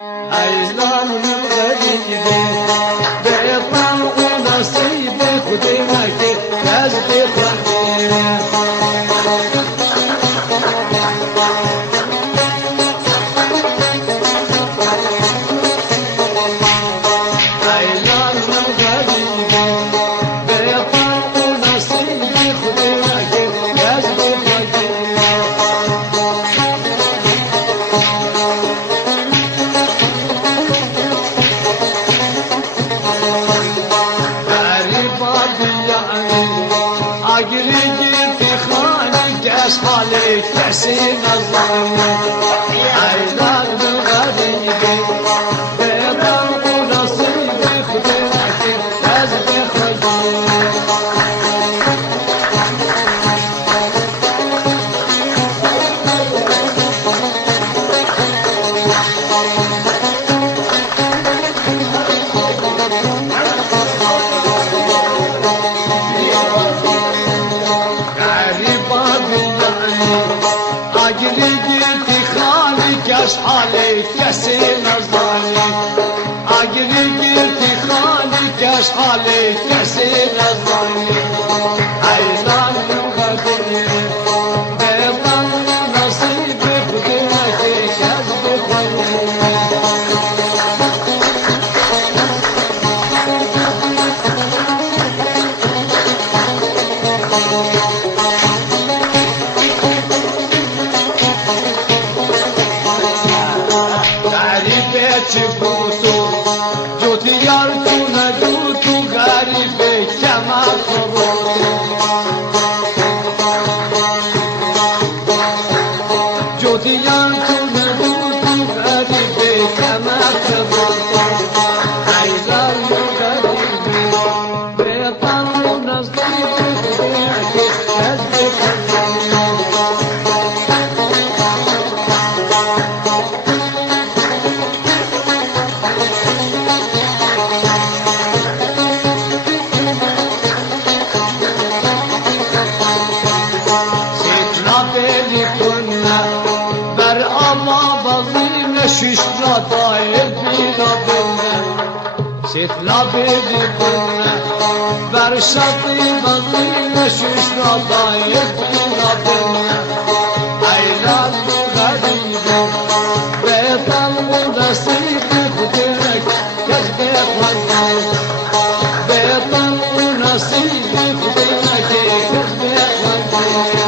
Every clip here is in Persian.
عيلان غريبة بيطلع ونصيبي خدمك كذب خلقي عليك تحسين الظلم عيلان الغريبة بيضا ونصيبي خدمك كذب خلقي عليك كسين الظالم عقلي قلتي خالك اش عليك كسين الظالم عيلان الغدير بيضا نصيبي خدمك كذب خلقي چبوتو جو دیار تو ندو تو غریبه کمال خبوتو جو دیار تو ندو تو غریبه کمال خبوتو عیزار یو غریبه بیطان و نزدیک خودیکی کذب خلقی شش طاير بينا بنا ستنا بيدي بنا برشطي بضينا شش طاير بينا بنا عيلان غريبة بيطل ونصيبي خدمك كذب خلقي بيطل ونصيبي خدمك كذب خلقي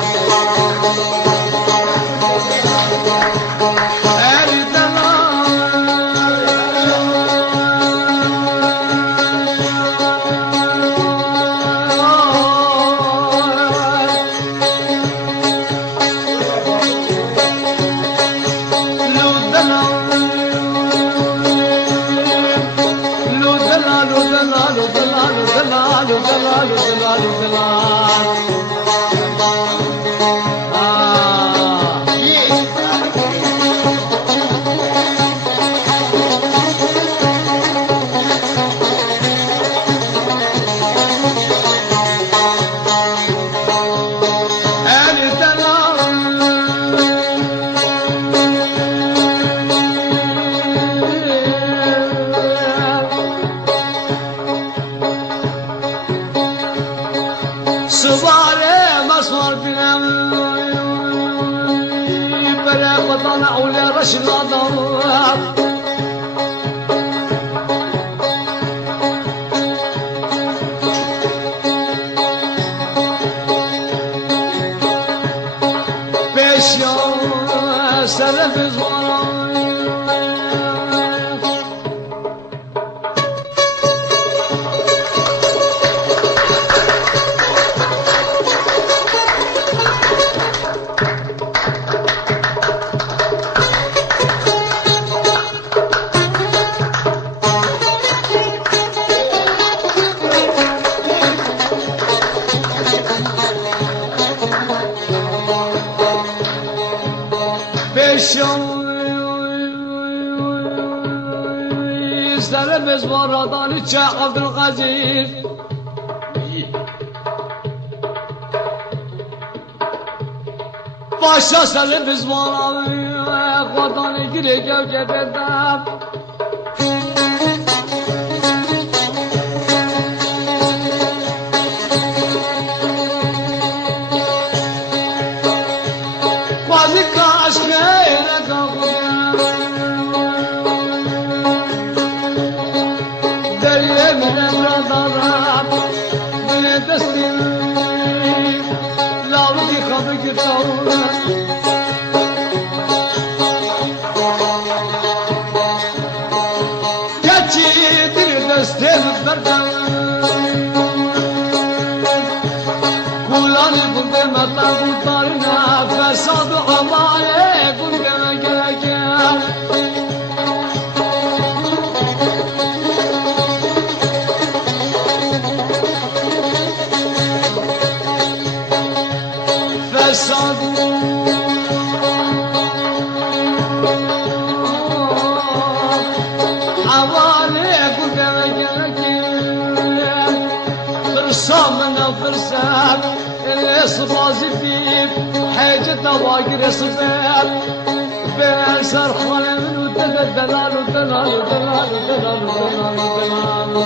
صباري مصور بنام بلا بطنع ولا رشد ضرب بيش يوم سلف زوارا سر بزوارادان چه عبدالقدیر باشا سر بزوارادان بيري كوكب الداب وذيك عشقينك أخويا دري من الرضا من تسليم لا بدي خبك الطاولة كاتشي تردستين بردان كلاني كنت مطلب طارنا فساد عمالي كنت مكاكا فساد عمالي كنت مكاكا فرصامنا فرسان اللي صبازي فيه حاجة تواقر صباب بين سرخان من ودلال ودلال ودلال ودلال ودلال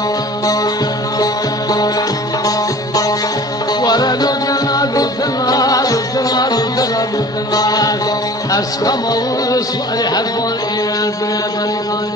ولد ودلال ودلال ودلال ودلال ودلال أسخم وصالح الفرق إلى البلاد